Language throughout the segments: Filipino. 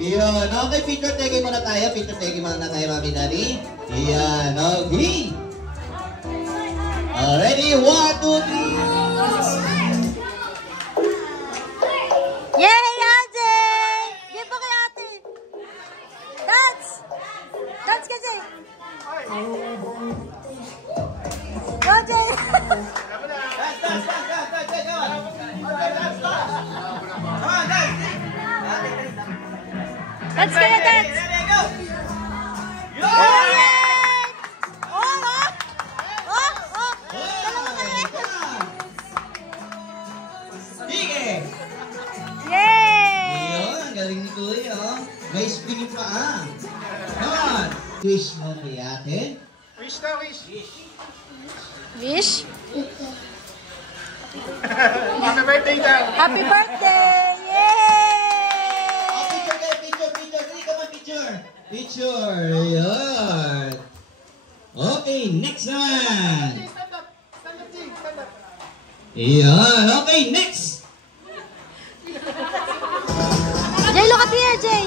Iyon. Okay, picture taking muna tayo. Picture taking muna tayo, Mami Nani. Iyan. Okay. Already, 1, 2, 3. Yay, Ate! Give pa kay Ate. Dance! Dance ka, Jay. Go, Jay. Dance ka na, dance. Oh, yeah! Oh, oh! Oh, oh! Dalawa ka na. Sige! Yay! Iyon, ang galing ni Kuya. May spinning pa ah. Come on! Wish mo kay Ate. Wish na, wish. Wish? Happy birthday daw. Happy birthday! Yay! Oh, picture kayo, picture, picture. Dali ka man, picture. Picture. Iyon. Okay, next naman. Stand up. Stand up, Jing. Stand up. Iyon. Okay, next. Jay, look at here, Jay.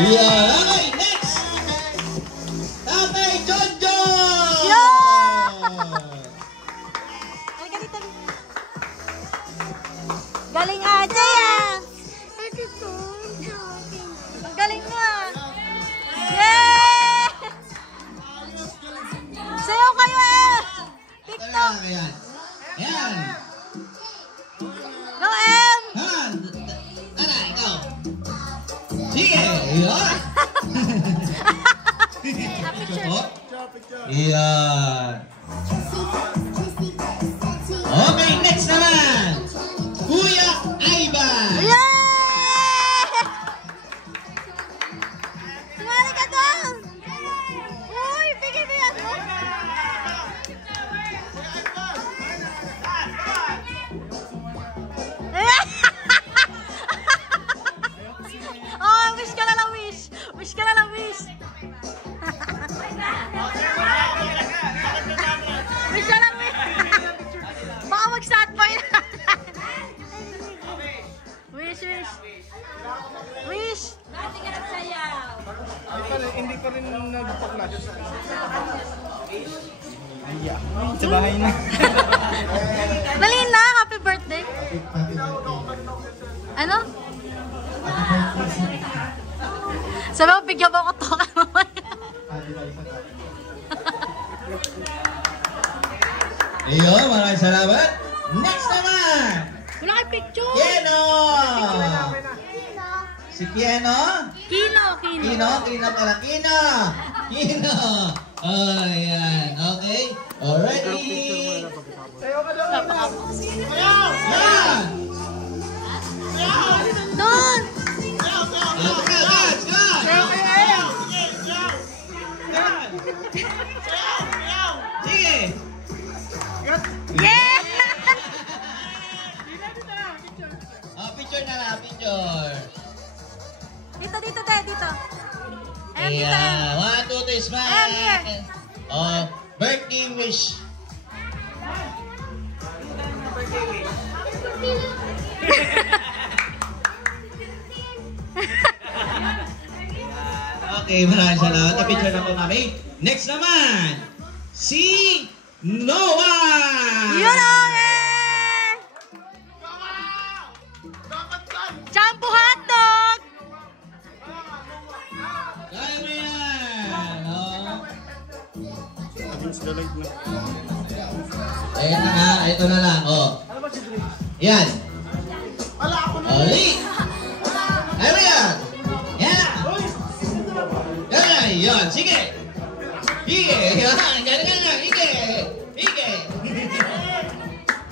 Iyon. Okay, next. Tatay Jojo. Yo! Halika dito. Galing Jay ah. Ang galing mo ah. Yay! Sayaw kayo eh. TikTok. Ayan. Ayan. Go M! Han. Tara, ikaw. Sige. Iyon. Picture po. Iyan. Okay, next naman. Kuya Ivan. Yay! Sumali ka doon! Uy, bigay mo yan! Oh, wish ka na lang, wish! Wish ka na lang, wish! Wish ka lang, wish! Baka mag-sad boy na! Wish, wish! Wish! Hindi pa rin nagpag-lodge. Sa bahay na. Dali na! Happy birthday! Ano? Sabi ko, bigyan mo ako token mo. Ayun, maraming salamat. Next naman. Wala kay picture! Kieno. Si Kieno. Kino, Kino. Kino, Kino pala. Kino. Kino. Oh, ayan. Okay. Already. Sayo ka daw. Yan. Doon! Let's go, let's go. Sige. Yeah! Oh, picture na lang, picture. Dito, dito, te, dito. Ayan, dito, Yeah. ayan. 1, 2, 3, smile. Ayan, here. Oh, birthday wish. Okay, maraming salamat. Na-picture na po, Mami. Next naman, si Noah! Yun o, eh! Champo hotdog! Kaya mo yan! Oh. Ayun na nga, ito na lang. Oh. Yan. Oli! Ayun mo yan! Yan! Yan! Yan! Sige! Sige! Yan! Yan! Yan! Sige! Sige!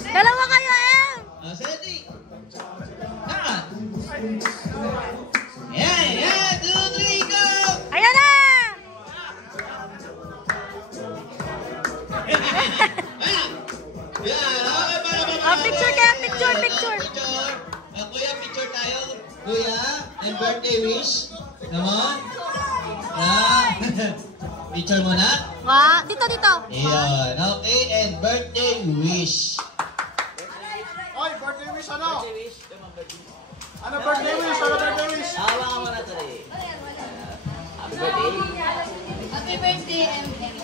Dalawa kayo, eh! Oh, Seti! Yan! Yan! Yan! 2, 3, go! Ayan na! Yan! Okay, para Oh, picture kaya, picture, picture. Picture! Kuya, picture tayo. Kuya, and birthday wish. Come on. Picture mo na. Wow, dito, dito. Ayan. Okay, and birthday wish. Oy, birthday wish ano? Ano birthday wish? Ano birthday wish? Tawa ka muna to eh. Happy birthday. Happy birthday, MM.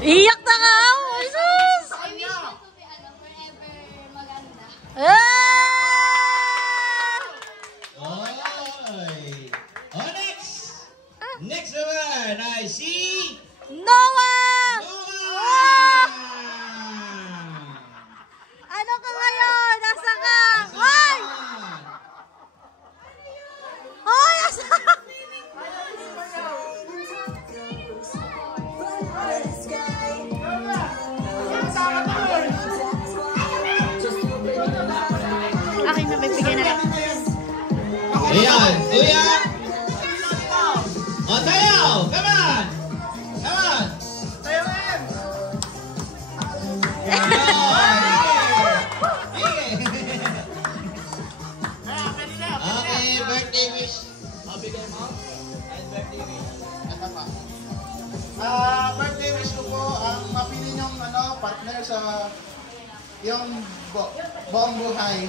Iyak na nga ako, Jesus! I wish you to be forever maganda. Oy! Oh, next! Next naman ay si Noah! Noah! Ano ka ngayon? Nasa ka? Hoy! Hoy! Nasa ka? Akin na, bibigyan na lang. Ayan, kuya! O, sayaw! Come on! Come on! Tayo na yan! Okay, birthday wish. Mabigay mo? And birthday wish. Ito pa. Birthday wish ko po ang mapili niyong partner sa yung buong buhay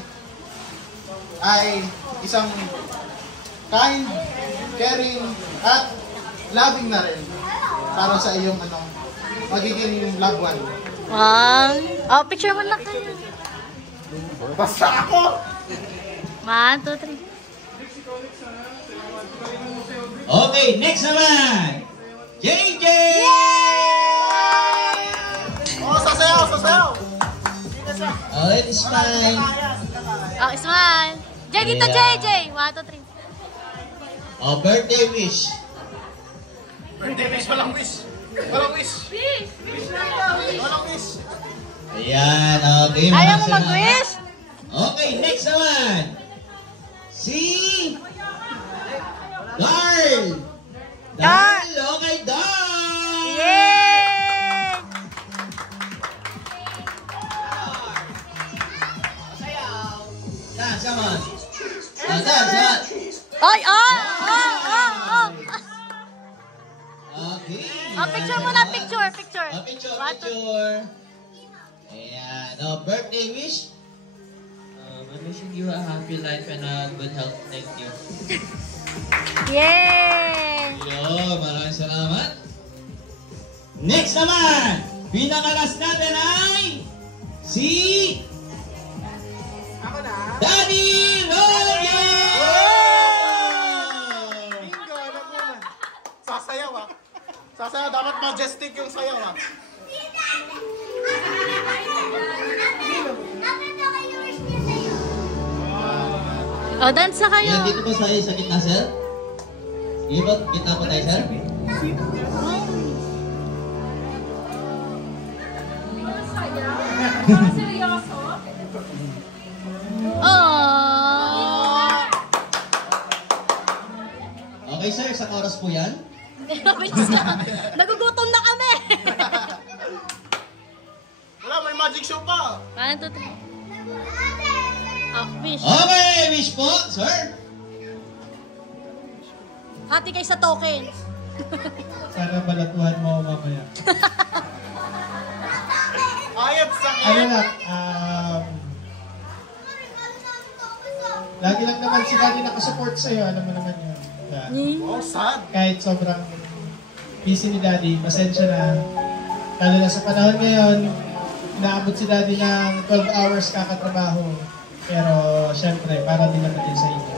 ay isang kind, caring, at loving na rin para sa iyong magiging loved one. Oh, picture mo lang kayo. Basta ako! 1, 2, 3. Okay, next naman! JJ! Oh, sasayaw, sasayaw! Oh, it is fine. Oh, smile. Jay, dito, JJ. 1, 2, 3. Oh, birthday wish. Birthday wish, walang wish! Walang wish! Walang wish! Ayan, okay. Ayaw mo maraming salamat. mag-wish? Okay, next naman. Si Darl. Darl, okay, Darl. Yay! Saan, saan? Saan? Ay, oh. Okay. Oh, picture mo na, picture. Oh, picture, 1, 2, picture. Ayan, oh, birthday wish. I'm wishing you a happy life and a good health. Thank you. Yay! Yo, maraming salamat. Next naman, pinakalas natin ay si Ako na! Daddy Logan! Bingo, alam mo na. Sasayaw ah. Sasayaw, dapat majestic yung sayaw ah. Oh, dance na kayo. Yan, dito po sa gitna, sir? Dito ba? Gitna po tayo, sir? Oh. Okay, sir. Isang oras po yan. Bilis na. Nagugutom na kami. Wala, may magic show pa. 1, 2, 3. Oh, wish. Okay, wish po, sir. Hati kayo sa token. Sana balatuhan mo ako mamaya. Ayat sa Ano lang, lagi lang naman si Daddy nakasupport sa'yo, alam mo naman yun. Yeah. Oh, sad. Kahit sobrang busy ni Daddy, pasensya na. Lalo na sa panahon ngayon, naabot si Daddy ng 12 hours kakatrabaho. Pero syempre, para din naman din sa inyo.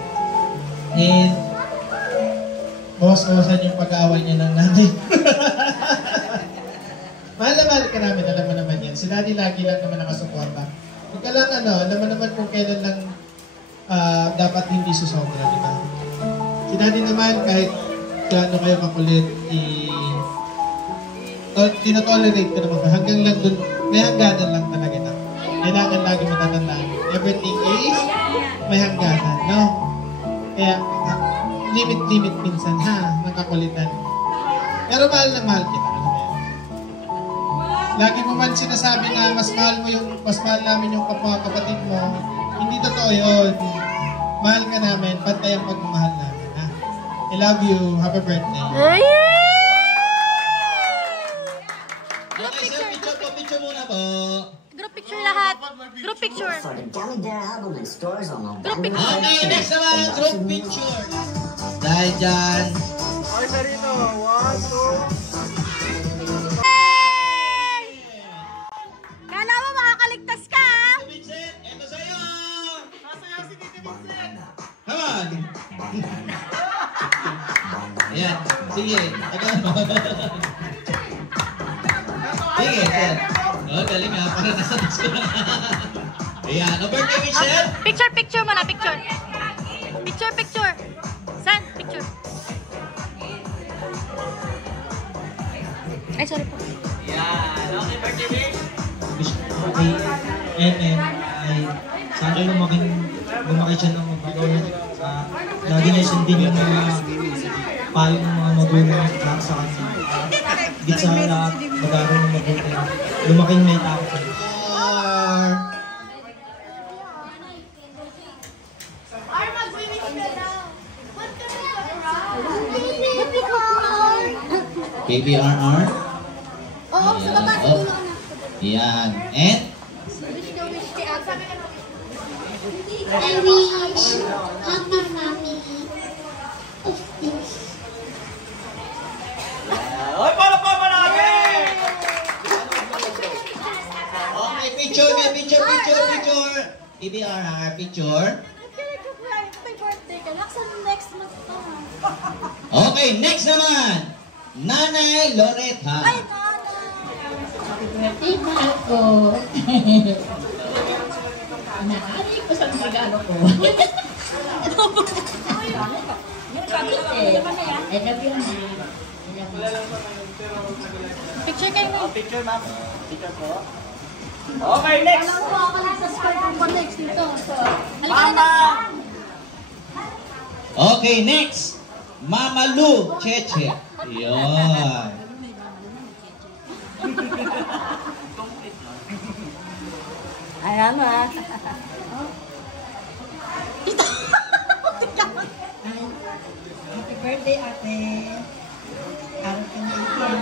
And, bawas-bawasan yung pag-aaway niya ng nanay. Mahal na mahal ka namin, alam mo naman yan. Si Daddy lagi lang naman nakasuporta. Huwag ka lang alam mo naman kung kailan lang dapat hindi susobra, di ba? Si Daddy naman, kahit gaano kayo makulit, tinotolerate ko naman. Hanggang lang dun, may hangganan lang talaga na. Kailangan lagi matatandaan. Everything is may hangganan, no? Kaya, limit-limit minsan, ha? Ng kakulitan. Pero mahal na mahal kita, alam mo yan. Lagi mo man sinasabi na mas mahal namin yung kapatid mo. Hindi totoo yun. Mahal ka namin, pantay ang pagmamahal namin, ha? I love you. Happy birthday. Okay, sir. Picture muna po. Group picture lahat. Group picture. For the Gummy Bear album in stores on November Group picture. Okay, next naman, group picture. Dahil dyan. Okay, sarito. 1, 2. Kala mo makakaligtas ka, ha? Vincent, eto sa'yo. Masayaw si Titi Vincent. Come on. Ayan, sige. Sige, sir. Oh, galing nga. Para nasa disco na. Ayan, no birthday wish, sir? Picture mo na, picture. Picture. San? Picture. Ay, sorry po. Yan. Okay, birthday wish. Wish ko kay MM ay sana lumaki siya ng magulang. Lagi niya sundin yung mga payo ng mga magulang sa kanya. Higit sa lahat, mag-aaral ng mabuti. Lumaki may tao. KBRR. Oo, sa baba, sa dulo na. Yan. And? I wish happy mommy of this. Oy, para pa natin! Okay, picture. KBRR, picture. Happy birthday ka. Laksan next month pa. Okay, next naman. Nanay Loretta. Ay, Birthday, mahal ko. Naari ko sa regalo ko. Yung pagkit eh. I love you, na. Picture kayo na. Picture, ma'am. Picture po. Okay, next. alam ko ako lang sa square ko next dito. Mama! Okay, next. Mama Lu Cheche. Yan. Alam mo ah. Happy birthday, ate. Araw ka na ikin.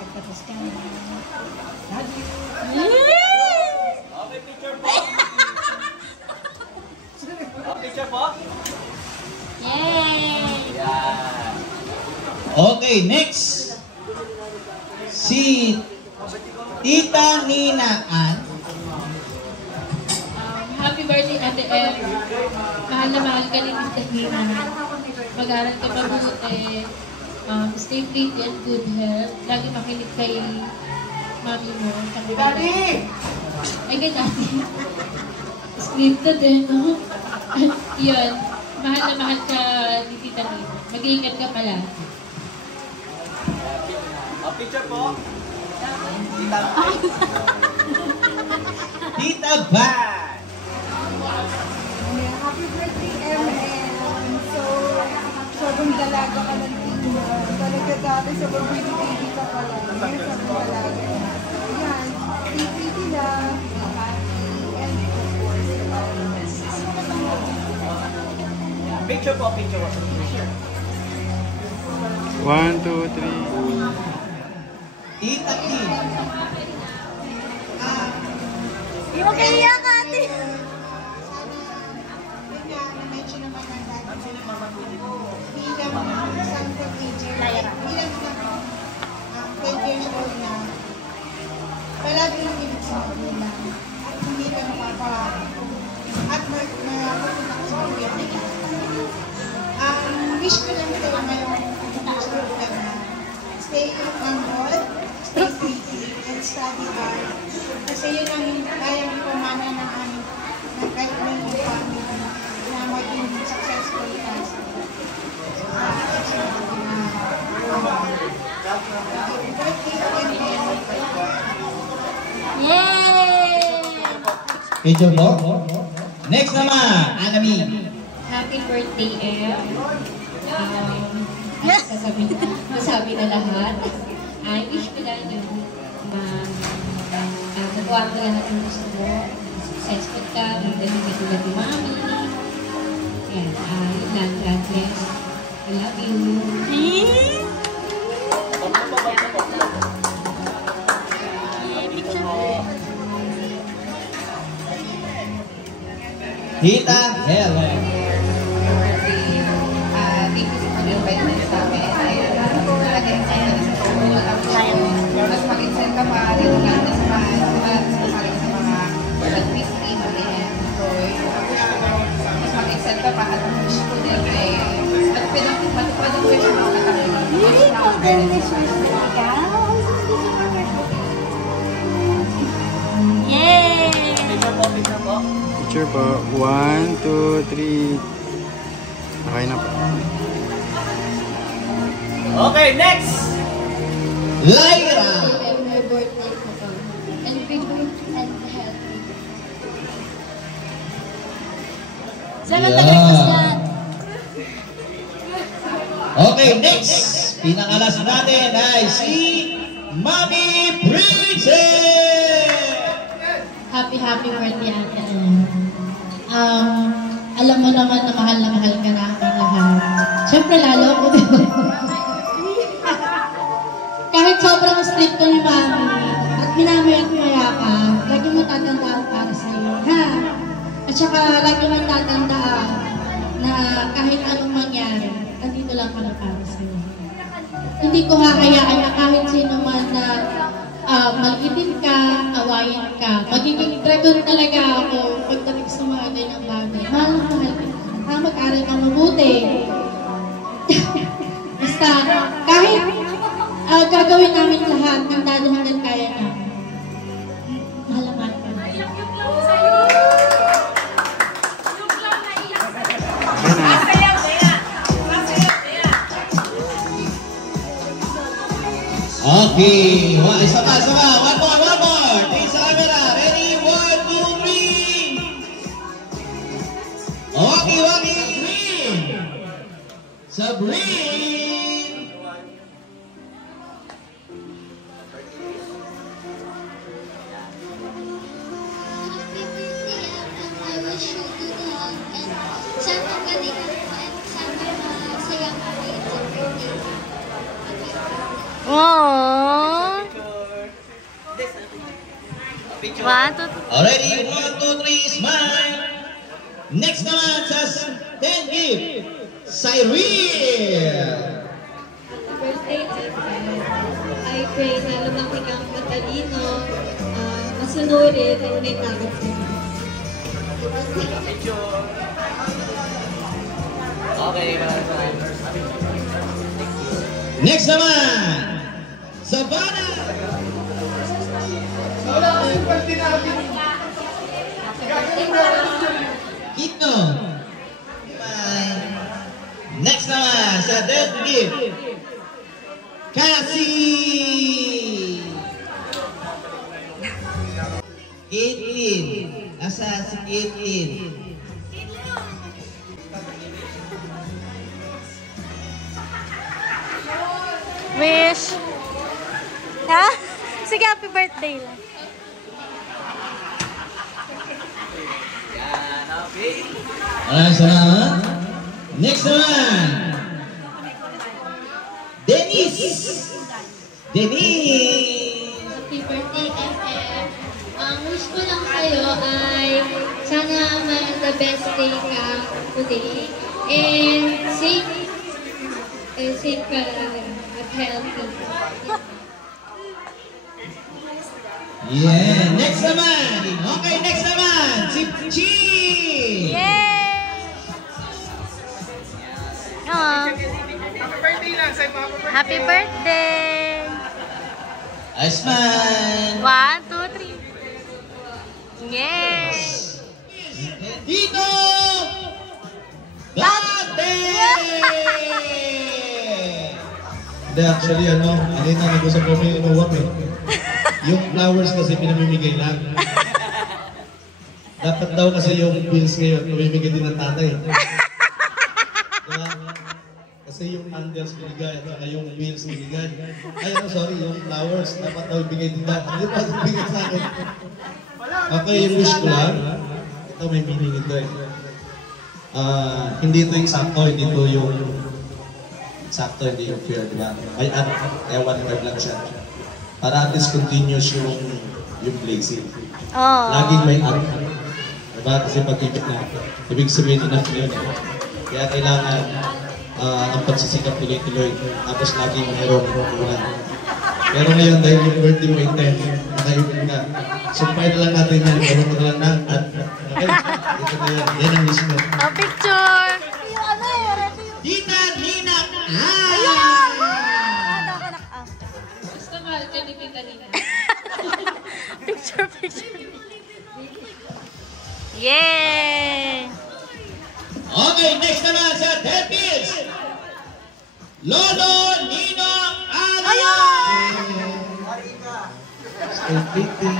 Pagkatapos ka na. Love you. Okay, picture po. Picture po. Yay! Yan. Okay, next. Si Tita Nina Ann. Happy birthday, Ate Em. Mahal na mahal ka rin Ate Hina. Mag-aral ka mabuti. Stay fit and good health. Lagi makinig kay mami mo. Daddy! Ay, kay Daddy. Scripted eh, no? Yun. Mahal na mahal ka ni Tita Nina. Mag-iingat ka pala. Picture po. Tita Van. Happy birthday, MM! So, sobrang dalaga ka ng tingin. Talaga dati, sobrang baby ka pa lang. Ngayon, sobrang dalaga. Yan, pretty lang, happy, and of course, Picture po, picture. 1, 2, 3. Tita Kim. Hindi mo kaya iyak, ate. bilang isang teenager, bilang isang 12 years old na, palagi lang ibig sa magulang at hindi ka at mapupunta ka sa magulang. Ang wish ko lang ito ngayong gusto ko na stay humble, stay pretty, and study hard. Kasi yun ang kayang ipamana ng aming kahit may family na maging successful ka. Picture po. Next naman, Anami. Happy birthday, Em. Masabi na lahat. I wish ko lang yung nagawa mo lahat ng gusto mo. Successful ka, magdating ka tulad ni Mami. Yan, yun lang, God bless. I love you. Tita Helen. Thank you sa pag-invite mo sa amin. Talaga yung sa mas mag-excel ka pa, lalo na sa mga Christy, mag-enjoy. Mas mag-excel ka pa, at ang wish ko din ay matupad ang wish mo at Yay! Picture po. 1, 2, 3. Okay na po. Okay, next! Lyra. My birthday ko po. And big and healthy. Saan ang taga-request yan? Okay, next. Pinakalas natin ay si Mami Princess. Happy birthday, Ate Ellen. Alam mo naman na mahal ka na aming lahat. Siyempre, lalo ako. Kahit sobrang strict ko ni Mami at minamaya ka, lagi mo tatandaan para sa'yo, ha? At saka, lagi mo tatandaan na kahit anong mangyari, nandito lang pala para sa'yo. Hindi ko hahayaan na kahit sino man na maliitin ka, awayin ka. Magiging dragon talaga ako pagdating sa mga ganyang bagay. Mahal ka, mag-aral ka mabuti. Basta, kahit gagawin namin lahat ng hanggang kaya namin. Mahal ka. Okay. Isa pa. One more. Tingin sa camera. Ready? 1, 2, 3. Okay. Green. Sabrine. I wish you good health and sana galingan mo and sana masaya ka rin sa birthday. Aww. 1, 2, Already, 1, 2, 3, smile. Next naman sa 10 gift, Cyril. Birthday, I pray na lumaki kang matalino, masunurin, at may takot sa Diyos. Okay, maraming salamat. Next naman, Savannah. Kito. Next naman sa 10th gift, Cassie. Caitlin. Asa si Caitlin? wish. Ha? Sige, happy birthday lang. Maraming salamat. Next naman, Denise. Happy birthday, FM. Ang wish ko lang sa'yo ay sana the best day ka today. And safe ka at healthy. Yeah, next naman. Okay, next naman, si Chi. Yay! Aww. Happy birthday! I smile. 1, 2, 3. Yay! Dito! Dante! Hindi, actually, kanina nag-usap ko may inuwak eh. Yung flowers kasi pinamimigay lang. Dapat daw kasi yung bills ngayon, mamimigay din ng tatay. Diba? Kasi yung candles binigay at saka yung bills binigay. Ay, sorry, yung flowers, dapat daw ibigay din dapat. Hindi pa ibigay sa akin. Okay, yung wish ko lang, ito may meaning ito eh. Hindi ito yung sakto, hindi ito yung sakto, hindi yung fair, diba? May kaya 1-5 lang siya. Para at least continuous yung blazing. Oh. Laging may Diba? Kasi pag-ibig natin. Ibig sabihin enough yun. Kaya kailangan ang pagsisikap tuloy-tuloy. Tapos laging mayroong kulang. Pero ngayon dahil yung birthday mo ite, nakaibig ka. Sumpay na lang natin yan. Gawin mo na lang na. At okay, ito na yan. Yan ang wish mo. Picture! Tita Nina! Basta mahal ka ni Tita Nina. Picture. Yay! Okay, next naman sa Dead Pills. Lolo Nino Ala! Stay pretty.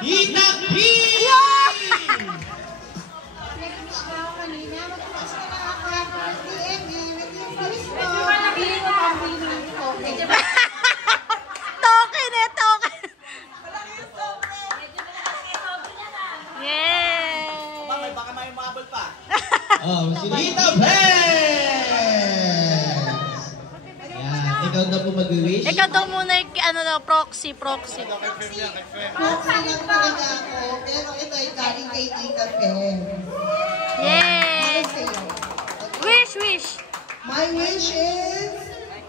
Tita P! Token. Yay! Baka may umabol pa. Oh, si Tita Pez! Yan, ikaw na po mag-wish. Ikaw daw muna yung proxy. Proxy lang talaga ako, pero ito ay galing kay Tita Pen. Yay! Para sa'yo. Wish! My wish is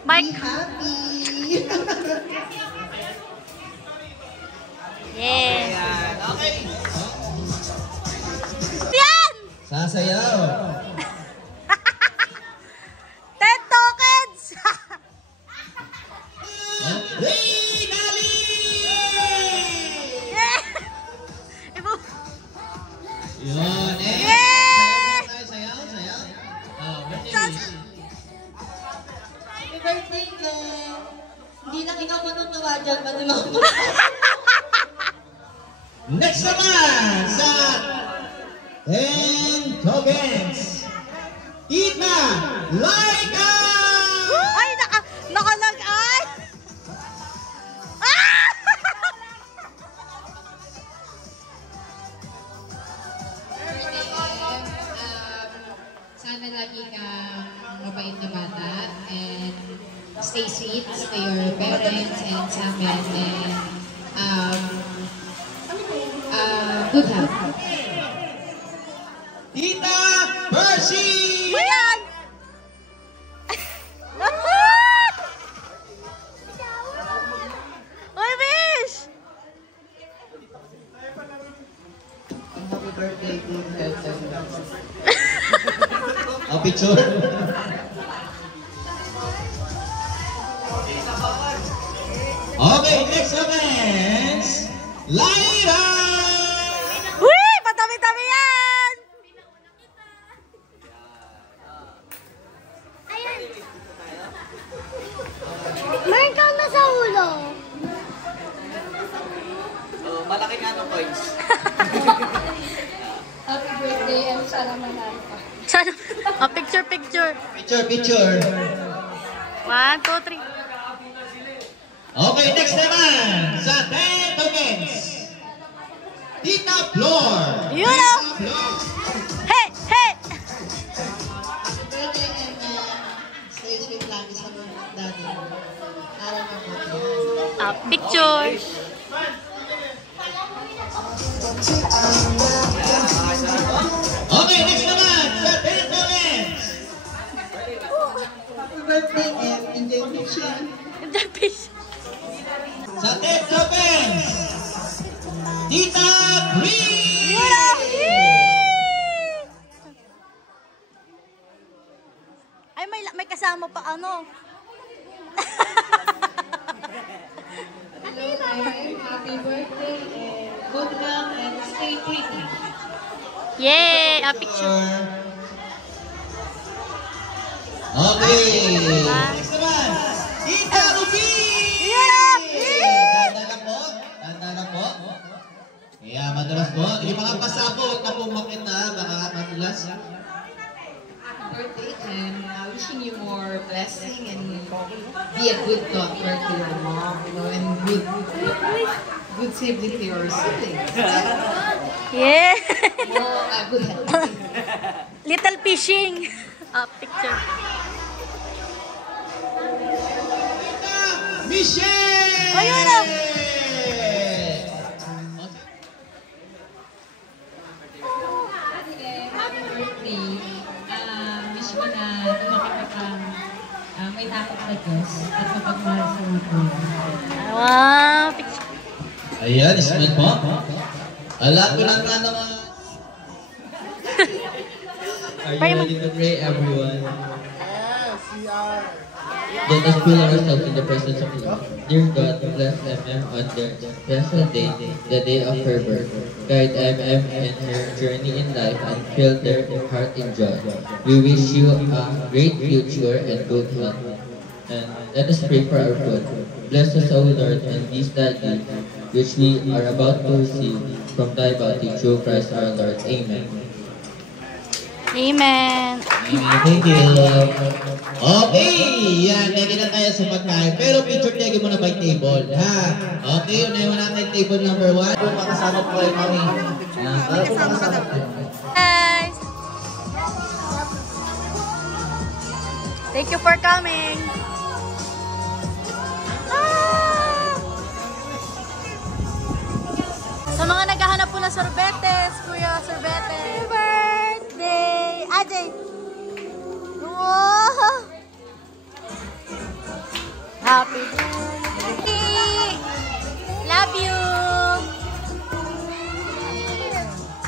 Mike. be happy. Yay! Okay. Yan! Sasayaw. 10 tokens! Hey, Dali! Yun, eh. Sayaw. Oh, birthday wish. Happy birthday, Glenn. Hindi lang ikaw matutuwa dyan, pati mga Next naman sa 10 tokens. Tita Laika! Ay, nakalagay! Ah! Sana lagi kang mabait na bata and stay sweet to your parents and sa amin and good health. Tita Percy! Ayan! Uy, Mish! Happy birthday, good health and love. Oh, picture. Okay, next event. Lyra! Uy! Patami-tami yan! Meron kang nasa ulo. Malaki nga ng coins. Happy birthday and sana manalo ka. Picture. Picture. 1, 2, 3. Okay, next naman. Sa 10 tokens. Tita Flor. Yun o! Hey! Happy birthday, Emma. Stay sweet lagi sa mga daddy. Alam mo po. Picture. Okay, next naman. Sa 10 tokens. Happy birthday, Em. Enjoy the show. Sa 10 tokens. Tita Green. Yun o! Ay, may kasama pa ano. Happy birthday and good luck and stay pretty. Yay! Picture. Okay. Next naman. Tita Ruby. Tanda na po. Kaya madalas po. Yung mga pasabog na pumakit na, baka matulas. Happy birthday, and wishing you more blessing and be a good daughter to your mom, you know, and good sibling to your siblings. Yeah. More good health. Little fishing. Picture. Miss Michelle! Ayun na! Happy birthday. Wish ko na lumaki ka pang may takot sa Diyos at mapagmahal sa mundo. Wow, picture. Ayan, smile po. Alam ko lang na naman. Are you ready to pray, everyone? Yes, we are. Let us feel ourselves in the presence of the Lord. Dear God, bless MM on their special day, the day of her birth. Guide MM in her journey in life and fill their heart in joy. We wish you a great future and good health. And let us pray for our food. Bless us, O Lord, and these thy gifts, which we are about to receive from thy bounty through Christ our Lord. Amen. Amen. Thank you. Okay, yan, ready na tayo sa pagkain. Pero picture tagi mo na by table, ha? Okay, unahin mo natin table number 1. Kung makasama po kayo, mami. Para po makasama po. Guys. Thank you for coming. Sa mga naghahanap po na sorbetes, Kuya Sorbetes. Happy birthday! Ajay! Wow! Happy birthday! Love you!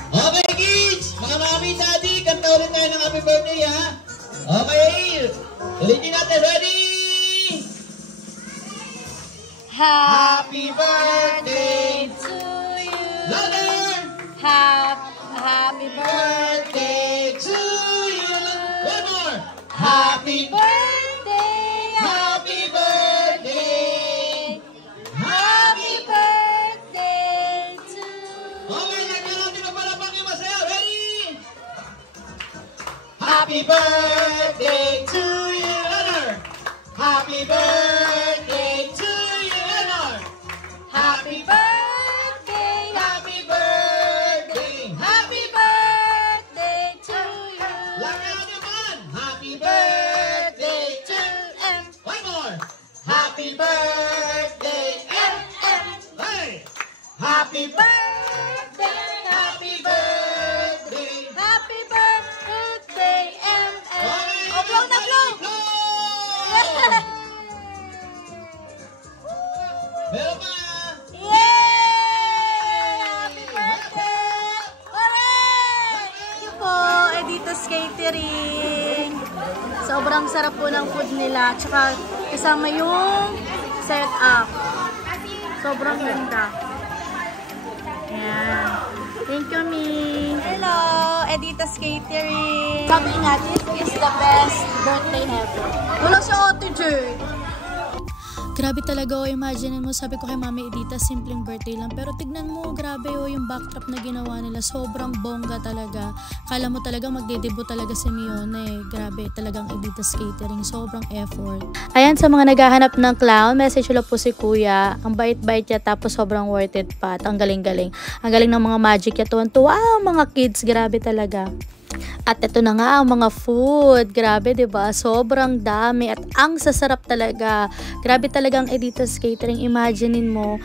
Okay, kids! Mga mami, daddy, kanta ulit tayo ng happy birthday, ha? Okay! Ulitin natin, ready? Happy birthday to you! Louder! Happy birthday to you! One more! Happy birthday! Happy birthday! Happy birthday to Okay, lagyan natin ang palapang yung masaya. Ready? Happy birthday to you, Leonard! Happy birthday to you, Leonard! Happy birthday! Happy birthday! Happy birthday to you! Lagyan natin man! Happy birthday to M. One more! Happy birthday, M. Hey! Happy birthday! Happy birthday! Happy birthday, M. Okay, Oh, blow na blow! Meron pa! Yay! Happy birthday! Hooray! Thank you po, Edita's Catering. Sobrang sarap po ng food nila. Tsaka kasama yung setup. Sobrang ganda. Yan. Thank you, Mi. Hello, Edita's Catering. Sabi nga, this is the best birthday ever. Wala siya Ate Jade. Grabe talaga, oh, imagine mo, sabi ko kay Mami Edita, simpleng birthday lang. Pero tignan mo, grabe, oh, yung backdrop na ginawa nila. Sobrang bongga talaga. Kala mo talaga magdedebut talaga si Mione. Grabe, talagang Edita's Catering. Sobrang effort. Ayan, sa mga naghahanap ng clown, message lang po si Kuya. Ang bait-bait niya, tapos sobrang worth it pa. At ang galing-galing. Ang galing ng mga magic niya. Tuwan-tuwa, mga kids. Grabe talaga. At ito na nga ang mga food. Grabe, 'di ba? Sobrang dami at ang sasarap talaga. Grabe talagang Edita's Catering. Imaginein mo,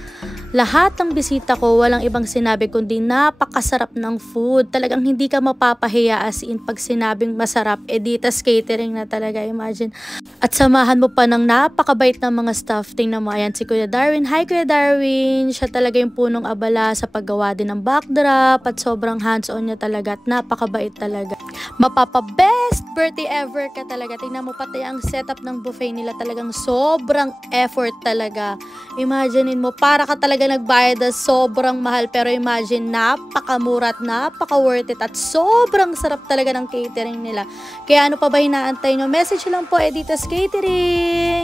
lahat ng bisita ko walang ibang sinabi kundi napakasarap ng food. Talagang hindi ka mapapahiya, as in pag sinabing masarap, Edita's Catering na talaga. Imagine. At samahan mo pa ng napakabait ng mga staff. Tingnan mo, ayan si Kuya Darwin. Hi Kuya Darwin. Siya talaga yung punong abala sa paggawa din ng backdrop at sobrang hands-on niya talaga at napakabait talaga. Mapapa-best birthday ever ka talaga. Tingnan mo pati ang setup ng buffet nila, talagang sobrang effort talaga. Imaginein mo, para ka talaga nagbayad na sobrang mahal, pero imagine, napakamura at napaka-worth it at sobrang sarap talaga ng catering nila. Kaya ano pa ba hinaantay nyo? Message lang po, Edita's Catering!